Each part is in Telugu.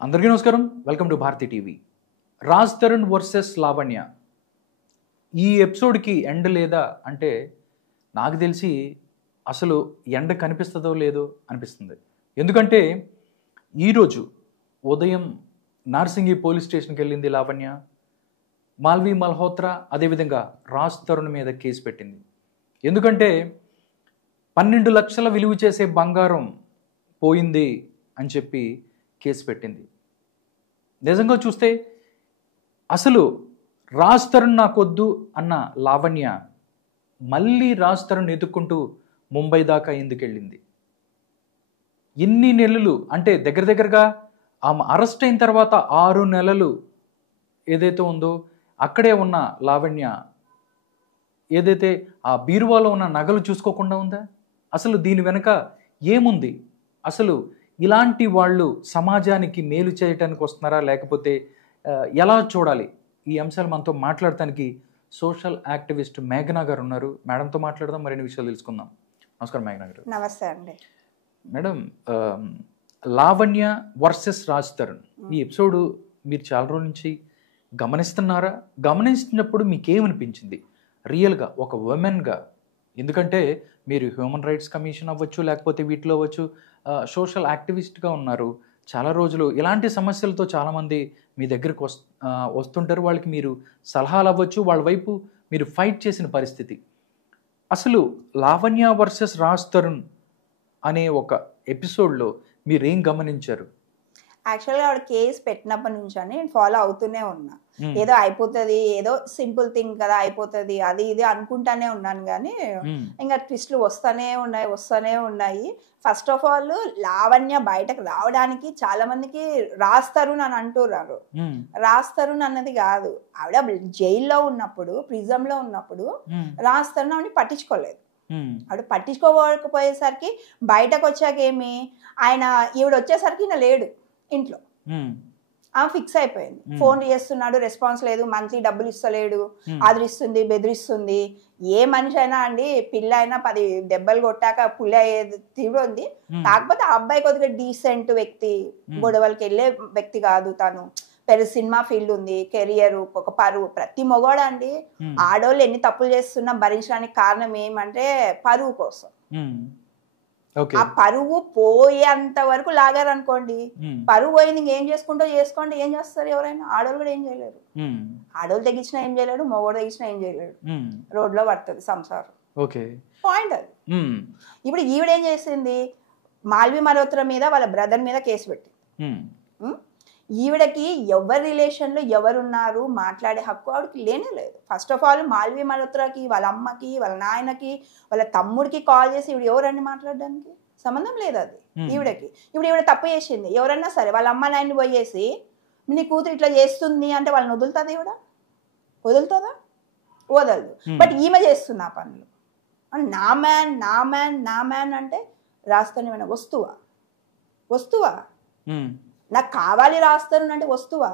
అందరికీ నమస్కారం. Welcome to Bharathi TV. Raj Tarun versus Lavanya ఈ ఎపిసోడ్కి ఎండ్ లేదా అంటే నాకు తెలిసి అసలు ఎండ్ కనిపిస్తుందో లేదో అనిపిస్తుంది. ఎందుకంటే ఈరోజు ఉదయం నార్సింగి పోలీస్ స్టేషన్కి వెళ్ళింది లావణ్య. మాల్వి మల్హోత్రా అదేవిధంగా రాజ్ తరుణ్ మీద కేసు పెట్టింది. ఎందుకంటే 12 లక్షల విలువ చేసే బంగారం పోయింది అని చెప్పి కేసు పెట్టింది. నిజంగా చూస్తే అసలు రాజ్ తరుణ్ నాకొద్దు అన్న లావణ్య మళ్ళీ రాజ్ తరుణ్ ఎదుక్కుంటూ ముంబై దాకా ఎందుకు వెళ్ళింది? ఎన్ని నెలలు అంటే దగ్గరగా ఆమె అరెస్ట్ అయిన తర్వాత 6 నెలలు ఏదైతే ఉందో అక్కడే ఉన్న లావణ్య ఏదైతే ఆ బీరువాలో ఉన్న నగలు చూసుకోకుండా ఉందా? అసలు దీని వెనక ఏముంది? అసలు ఇలాంటి వాళ్ళు సమాజానికి మేలు చేయటానికి వస్తున్నారా లేకపోతే ఎలా చూడాలి? ఈ అంశాలు మనతో మాట్లాడటానికి సోషల్ యాక్టివిస్ట్ మేఘనా గారు ఉన్నారు. మేడంతో మాట్లాడదాం, మరిన్ని విషయాలు తెలుసుకుందాం. నమస్కారం మేఘనా గారు. నమస్తే అండి. మేడం, లావణ్య వర్సెస్ రాజ్ తరుణ్ ఈ ఎపిసోడ్ మీరు చాలా రోజుల నుంచి గమనిస్తున్నారా? గమనించినప్పుడు మీకేమనిపించింది రియల్గా ఒక ఉమెన్గా? ఎందుకంటే మీరు హ్యూమన్ రైట్స్ కమిషన్ అవ్వచ్చు, లేకపోతే వీటిలో అవ్వచ్చు, సోషల్ యాక్టివిస్ట్గా ఉన్నారు. చాలా రోజులు ఇలాంటి సమస్యలతో చాలామంది మీ దగ్గరకు వస్తుంటారు. వాళ్ళకి మీరు సలహాలు అవ్వచ్చు, వాళ్ళ వైపు మీరు ఫైట్ చేసిన పరిస్థితి. అసలు లావణ్య వర్సెస్ రాజ్ తరుణ్ అనే ఒక ఎపిసోడ్లో మీరేం గమనించారు? యాక్చువల్గా ఆవిడ కేసు పెట్టినప్పటి నుంచి అని నేను ఫాలో అవుతూనే ఉన్నా. ఏదో అయిపోతుంది, ఏదో సింపుల్ థింగ్ కదా అయిపోతుంది, అది ఇది అనుకుంటానే ఉన్నాను. కానీ ఇంకా ట్విస్ట్లు వస్తూనే ఉన్నాయి. ఫస్ట్ ఆఫ్ ఆల్ లావణ్య బయటకు రావడానికి చాలా మందికి రాజ్ తరుణ్ అని అంటున్నారు. రాజ్ తరుణ్ అన్నది కాదు. ఆవిడ జైల్లో ఉన్నప్పుడు, ప్రిజంలో ఉన్నప్పుడు రాజ్ తరుణ్ ఆవిడని పట్టించుకోలేదు. ఆవిడ పట్టించుకోకపోయేసరికి బయటకు వచ్చాక ఏమి ఆయన ఈవిడ వచ్చేసరికి ఈయన లేడు ఇంట్లో. ఆమె ఫిక్స్ అయిపోయింది. ఫోన్ చేస్తున్నాడు, రెస్పాన్స్ లేదు, మంత్లీ డబ్బులు ఇస్తలేడు, ఆదరిస్తుంది, బెదిరిస్తుంది. ఏ మనిషి అయినా అండి, పిల్ల అయినా 10 దెబ్బలు కొట్టాక పుల్ల అయ్యేది తీవ్ర ఉంది. కాకపోతే ఆ అబ్బాయి కొద్దిగా డీసెంట్ వ్యక్తి, గొడవలకి వెళ్ళే వ్యక్తి కాదు. తను సినిమా ఫీల్డ్ ఉంది, కెరియర్, ఒక పరువు. ప్రతి మొగోడు అండి, ఆడోళ్ళు ఎన్ని తప్పులు చేస్తున్నా భరించడానికి కారణం ఏమంటే పరువు కోసం. ఆ పరువు పోయేంత వరకు లాగారు అనుకోండి, పరువు పోయింది ఇంకేం చేసుకోండి, ఏం చేస్తారు ఎవరైనా? ఆడోళ్ళు కూడా ఏం చేయలేరు. ఆడోళ్ళు తెగించినా ఏం చేయలేడు, మొగోడు తెగించినా ఏం చేయలేడు. రోడ్లో పడుతుంది సంసారం. పాయింట్ అది. ఇప్పుడు ఈవిడేం చేసింది, మాల్వి మల్హోత్రా మీద వాళ్ళ బ్రదర్ మీద కేసు పెట్టి, ఈవిడకి ఎవరి రిలేషన్లో ఎవరున్నారు మాట్లాడే హక్కు ఆవిడకి లేనే లేదు. ఫస్ట్ ఆఫ్ ఆల్ మాల్వి మల్హోత్రాకి, వాళ్ళ అమ్మకి, వాళ్ళ నాయనకి, వాళ్ళ తమ్ముడికి కాల్ చేసి ఈవిడ ఎవరండి మాట్లాడడానికి? సంబంధం లేదు అది ఈవిడకి. ఇప్పుడు ఈవిడ తప్పు చేసింది. ఎవరన్నా సరే వాళ్ళ అమ్మ నాయన్ని పోయేసి నీ కూతురు ఇట్లా చేస్తుంది అంటే వాళ్ళని వదులుతుంది ఈవిడ? వదులుతుందా? వదలదు. బట్ ఈమె చేస్తుంది ఆ పనులు. నా మ్యాన్ అంటే రాస్తాను. ఏమైనా వస్తువా? నాకు కావాలి రాస్తాను అంటే వస్తువా?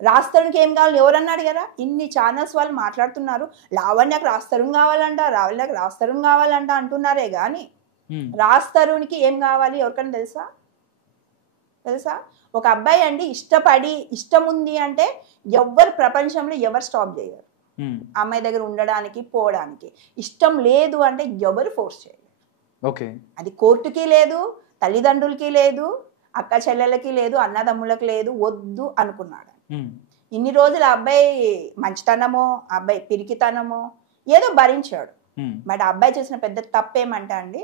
రాస్తానికి ఏం కావాలి ఎవరన్నా అడిగారా? ఇన్ని ఛానల్స్ వాళ్ళు మాట్లాడుతున్నారు, లావణ్యకు రాస్తరుణ్ కావాలంట అంటున్నారే కానీ రాస్తరునికి ఏం కావాలి ఎవరికైనా తెలుసా? ఒక అబ్బాయి అండి ఇష్టం ఉంది అంటే ఎవరు ప్రపంచంలో ఎవరు స్టాప్ చేయరు. అమ్మాయి దగ్గర ఉండడానికి, పోవడానికి. ఇష్టం లేదు అంటే ఎవరు ఫోర్స్ చేయలేరు. అది కోర్టుకి లేదు, తల్లిదండ్రులకి లేదు, అక్క చెల్లెలకి లేదు, అన్నదమ్ములకి లేదు. వద్దు అనుకున్నాడు. ఇన్ని రోజులు ఆ అబ్బాయి మంచితనమో, ఆ అబ్బాయి పిరికితనమో ఏదో భరించాడు. బట్ ఆ అబ్బాయి చేసిన పెద్ద తప్పేమంటే అండి,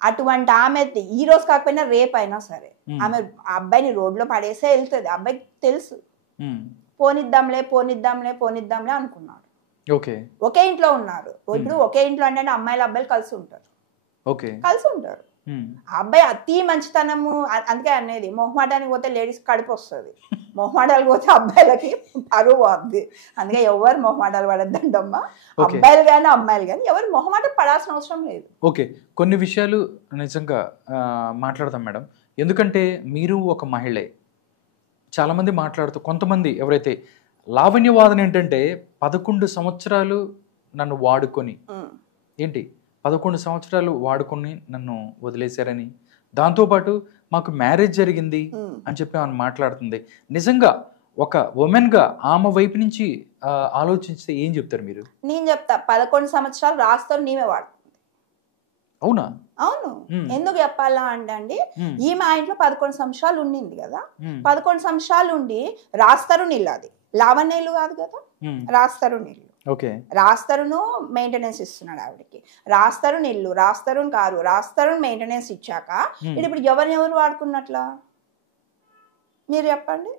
అటువంటి ఆమె ఈ రోజు కాకపోయినా రేపు అయినా సరే ఆమె ఆ అబ్బాయిని రోడ్లో పడేసే వెళ్తుంది. ఆ అబ్బాయికి తెలుసు. పోనిద్దాంలే అనుకున్నాడు. ఒకే ఇంట్లో ఉన్నారు. ఇప్పుడు ఒకే ఇంట్లో అంటే అమ్మాయిలు అబ్బాయిలు కలిసి ఉంటారు. ఆ అబ్బాయి అతి మంచితనము. అందుకే అనేది మొహమాటానికి పోతే లేడీస్ కడుపు వస్తుంది, మొహమాటాలు పోతే అబ్బాయిలకి పరువు పోద్ది. అందుకే ఎవరు మొహమాటాలు పడద్దంటమ్మా. అబ్బాయిలు కానీ అమ్మాయిలు కానీ ఎవరు మొహమాటం పడాల్సిన అవసరం లేదు. కొన్ని విషయాలు నిజంగా మాట్లాడదాం మేడం. ఎందుకంటే మీరు ఒక మహిళే. చాలామంది కొంతమంది ఎవరైతే లావణ్య వాదన ఏంటంటే 11 సంవత్సరాలు నన్ను వాడుకొని 11 సంవత్సరాలు వాడుకొని నన్ను వదిలేశారని, దాంతోపాటు మాకు మ్యారేజ్ జరిగింది అని చెప్పి ఆమె మాట్లాడుతుంది. నిజంగా ఒక ఉమెన్గా ఆమె వైపు నుంచి ఆలోచిస్తే ఏం చెప్తారు మీరు? నేను చెప్తా 11 సంవత్సరాలు రాస్తారు నీమే వాడుతుంది. అవునా? అవును. ఎందుకు చెప్పాలా అంటే అండి, ఈమె ఆ ఇంట్లో 11 సంవత్సరాలు ఉండింది కదా. 11 సంవత్సరాలు ఉండి రాస్తారు నీళ్ళు, అది లావణ్యలు కాదు కదా, రాస్తారు నీళ్ళు. రాస్తరును మెయింటెనెన్స్ ఇస్తున్నాడు ఆవిడకి. రాస్తరు నీళ్ళు, రాస్తరు కారు, రాస్తరు మెయింటెనెన్స్ ఇచ్చాక ఇప్పుడు ఎవరు వాడుకున్నట్లా మీరు చెప్పండి,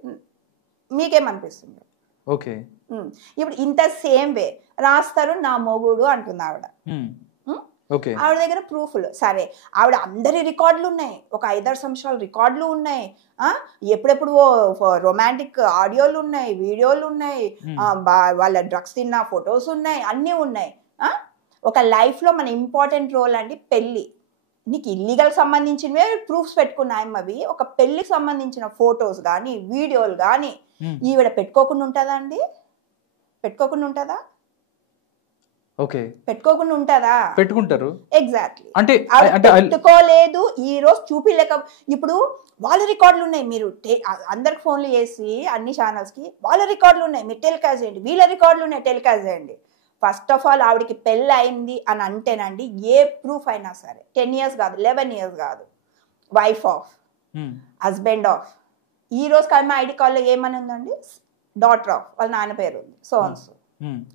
మీకేమనిపిస్తుంది? ఓకే, ఇప్పుడు ఇంత సేమ్ వే రాస్తరు నా మొగుడు అంటుంది ఆవిడ. ఆవిడ దగ్గర ప్రూఫ్లు, సరే ఆవిడ అందరి రికార్డులు ఉన్నాయి, ఒక 5-6 సంవత్సరాల రికార్డులు ఉన్నాయి, ఎప్పుడెప్పుడు రొమాంటిక్ ఆడియోలు ఉన్నాయి, వీడియోలు ఉన్నాయి, వాళ్ళ డ్రగ్స్ తిన్న ఫొటోస్ ఉన్నాయి, అన్నీ ఉన్నాయి. ఒక లైఫ్లో మన ఇంపార్టెంట్ రోల్ అంటే పెళ్ళి. నీకు ఇల్లీగల్ సంబంధించినవే ప్రూఫ్స్ పెట్టుకున్నాయమ్మవి, ఒక పెళ్లికి సంబంధించిన ఫొటోస్ కానీ వీడియోలు కానీ ఈవిడ పెట్టుకోకుండా ఉంటుందా అండి? పెట్టుకోకుండా ఉంటుందా? పెట్టుకోకుండా ఉంటుందా? పెట్టుకుంటారు. ఎగ్జాక్ట్లీ. అంటే పెట్టుకోలేదు ఈ రోజు చూపిలేక, ఇప్పుడు వాళ్ళ రికార్డులు ఉన్నాయి, మీరు అందరికి ఫోన్లు చేసి అన్ని ఛానల్స్ కి వాళ్ళ రికార్డులు ఉన్నాయి, మీరు టెలికాస్ట్ చేయండి, వీళ్ళ రికార్డులు ఉన్నాయి టెలికాస్ట్ చేయండి. ఫస్ట్ ఆఫ్ ఆల్ ఆవిడకి పెళ్ళి అయింది అని అంటేనండి ఏ ప్రూఫ్ అయినా సరే 10 years కాదు, 11 years కాదు, వైఫ్ ఆఫ్, హస్బెండ్ ఆఫ్, ఈ రోజు కన్నా ఐడి కార్డులో ఏమని ఉందండి, డాటర్ ఆఫ్, వాళ్ళ నాన్న పేరు ఉంది సోన్స్,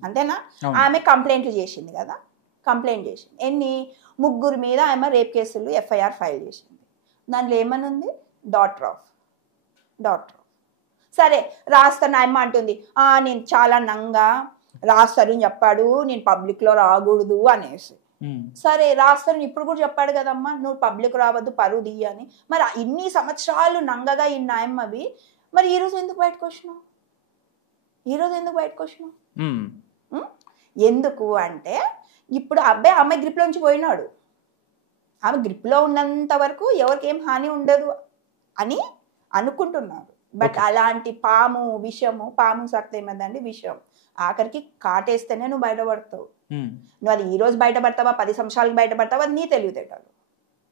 అంతేనా? ఆమె కంప్లైంట్లు చేసింది కదా, కంప్లైంట్ చేసింది, ఎన్ని 3 మీద ఆమె రేప్ కేసులు FIR ఫైల్ చేసింది. దాంట్లో ఏమని ఉంది, డాటర్ ఆఫ్. సరే రాస్తాను ఆమె అంటుంది, నేను చాలా నంగా రాస్తారని చెప్పాడు, నేను పబ్లిక్లో రాకూడదు అనేసి. సరే రాస్తాను ఇప్పుడు కూడా చెప్పాడు కదమ్మా, నువ్వు పబ్లిక్ రావద్దు, పరువు దియ్య అని. మరి ఇన్ని సంవత్సరాలు నంగగా ఇన్నాయమ్మవి, మరి ఈరోజు ఎందుకు బయటకు వచ్చినావు? ఎందుకు అంటే ఇప్పుడు అమ్మాయి గ్రిప్లో నుంచి పోయినాడు, ఆమె గ్రిప్లో ఉన్నంత వరకు ఎవరికి ఏం హాని ఉండదు అని అనుకుంటున్నారు. బట్ అలాంటి పాము సక్తే ఏమదండి, విషయం ఆఖరికి కాటేస్తేనే నువ్వు బయటపడతావు. నువ్వు అది ఈ రోజు బయటపడతావా, 10 సంవత్సరాలకు బయటపడతావా, అది నీ తెలివితేటలు.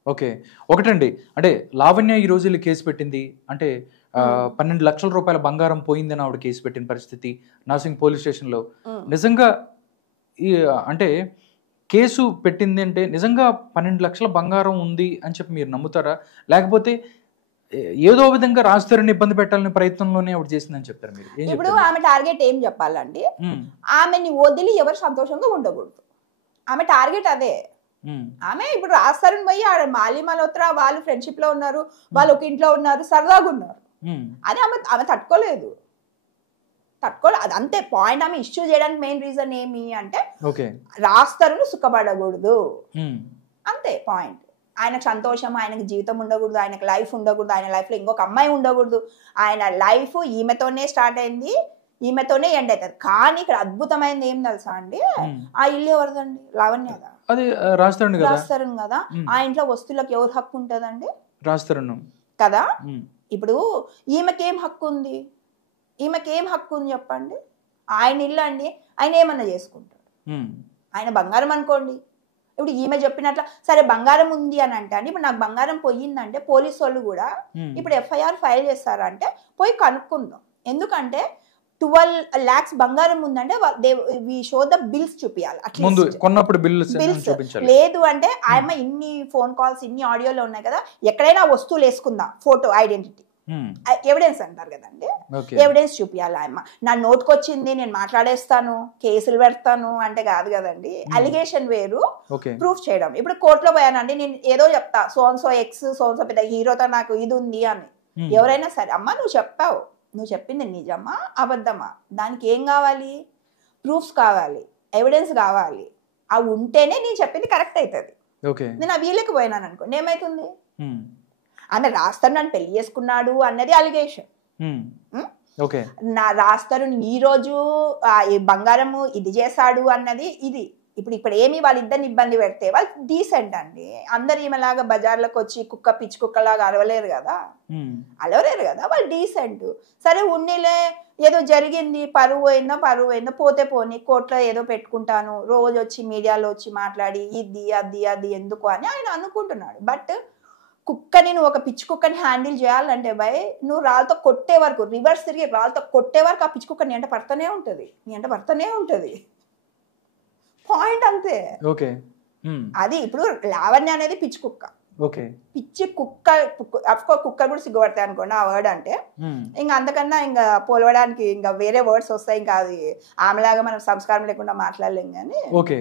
ఓకే, ఒకటండి, అంటే లావణ్య ఈ రోజు కేసు పెట్టింది అంటే 12 లక్షల రూపాయల బంగారం పోయిందని ఆవిడ కేసు పెట్టిన పరిస్థితి నార్సింగ్ పోలీస్ స్టేషన్లో. నిజంగా అంటే కేసు పెట్టింది అంటే నిజంగా 12 లక్షల బంగారం ఉంది అని చెప్పి మీరు నమ్ముతారా, లేకపోతే ఏదో విధంగా రాజధానిని ఇబ్బంది పెట్టాలనే ప్రయత్నంలోనే ఆవిడ చేసిందని చెప్తారు మీరు? ఇప్పుడు ఆమె టార్గెట్ ఏం చెప్పాలండి, ఆమెని వదిలి ఎవరు సంతోషంగా ఉండకూడదు, ఆమె టార్గెట్ అదే. ఆమె ఇప్పుడు రాస్తారని పోయి ఆడ మాలి మల్హోత్రా వాళ్ళు ఫ్రెండ్షిప్ లో ఉన్నారు, వాళ్ళు ఒక ఇంట్లో ఉన్నారు, సరదాగా ఉన్నారు, అది ఆమె తట్టుకోలేదు. అది అంతే పాయింట్. ఆమె ఇష్యూ చేయడానికి మెయిన్ రీజన్ ఏమి అంటే రాస్తారని సుఖపడకూడదు, అంతే పాయింట్. ఆయనకు సంతోషం, ఆయనకు జీవితం ఉండకూడదు, ఆయనకు లైఫ్ ఉండకూడదు, ఆయన లైఫ్ లో ఇంకొక అమ్మాయి ఉండకూడదు, ఆయన లైఫ్ ఈమెతోనే స్టార్ట్ అయింది, ఈమెతోనే ఎండ్ అవుతుంది. కానీ ఇక్కడ అద్భుతమైనది ఏం తెలుసా అండి, ఆ ఇల్లు ఎవరిదండి, లావణ్యదా, రాస్తారని కదా. ఆ ఇంట్లో వస్తువులకు ఎవరు హక్కు ఉంటుందండి, రాస్తారను కదా. ఇప్పుడు ఈమెకేం హక్కు ఉంది, చెప్పండి. ఆయన ఇల్లు అండి, ఆయన ఏమన్నా చేసుకుంటాడు, ఆయన బంగారం అనుకోండి. ఇప్పుడు ఈమె చెప్పినట్ల సరే బంగారం ఉంది అని అంటే అండి, ఇప్పుడు నాకు బంగారం పోయిందంటే పోలీసు వాళ్ళు కూడా ఇప్పుడు FIR ఫైల్ చేస్తారంటే పోయి కనుక్కుందాం. ఎందుకంటే 12 lakhs బంగారం ఉందంటే వి షో ద బిల్స్ చూపించాలి, లేదు అంటే ఆమె ఇన్ని ఫోన్ కాల్స్ ఇన్ని ఆడియోలో ఉన్నాయి కదా, ఎక్కడైనా వస్తువులు వేసుకుందాం, ఫోటో ఐడెంటిటీ ఎవిడెన్స్ అంటారు కదండి, ఎవిడెన్స్ చూపించాలి. ఆమె నా నోట్కి వచ్చింది నేను మాట్లాడేస్తాను, కేసులు పెడతాను అంటే కాదు కదండి. అలిగేషన్ వేరు, ప్రూఫ్ చేయడం. ఇప్పుడు కోర్టులో పోయానండి, నేను ఏదో చెప్తా, సోన్సో ఎక్స్ సోన్సో పెద్ద హీరోతో నాకు ఇది ఉంది అని, ఎవరైనా సరే అమ్మా నువ్వు చెప్పావు, నువ్వు చెప్పింది నిజమా అబద్ధమా, దానికి ఏం కావాలి, ప్రూఫ్స్ కావాలి, ఎవిడెన్స్ కావాలి. అవి ఉంటేనే నేను చెప్పింది కరెక్ట్ అవుతుంది. నేను ఆ వీళ్ళకి పోయినాను అనుకోండి, ఏమవుతుంది, ఆమె రాస్తారు నన్ను పెళ్లి చేసుకున్నాడు అన్నది అలిగేషన్. నా రాస్తారు ఈ రోజు బంగారము ఇది చేశాడు అన్నది ఇది. ఇప్పుడు ఏమి వాళ్ళిద్దరిని ఇబ్బంది పెడితే వాళ్ళు డీసెంట్ అండి, అందరు ఈమెలాగా బజార్లకు వచ్చి పిచ్చి కుక్కలాగా అరవలేరు కదా, వాళ్ళు డీసెంట్. సరే ఉన్నిలే, ఏదో జరిగింది, పరువు పోయిందో పోతే పోనీ, కోర్టులో ఏదో పెట్టుకుంటాను, రోజు వచ్చి మీడియాలో వచ్చి మాట్లాడి ఇది అది ఎందుకు అని ఆయన అనుకుంటున్నాడు. బట్ కుక్కని నువ్వు ఒక పిచ్చి కుక్కని హ్యాండిల్ చేయాలంటే భయ్ నువ్వు రాళ్ళతో కొట్టే వరకు రివర్స్ తిరిగి రాళ్ళతో కొట్టే వరకు ఆ పిచ్చి కుక్క నీ ఎంట పడుతూనే ఉంటుంది పాయింట్ అంతే. ఓకే. అది ఇప్పుడు లావణ్య అనేది పిచ్చి కుక్క. ఓకే. పిచ్చి కుక్క అఫ్కోర్స్ కుక్క కూడా సిగ్గుపడతాయి అనుకోండి ఆ వర్డ్ అంటే. ఇంకా అంతకన్నా ఇంకా పోలవడానికి ఇంకా వేరే వర్డ్స్ వస్తాయి. ఇంకా అది ఆమెలాగా మనం సంస్కారం లేకుండా మాట్లాడలేం కానీ. ఓకే.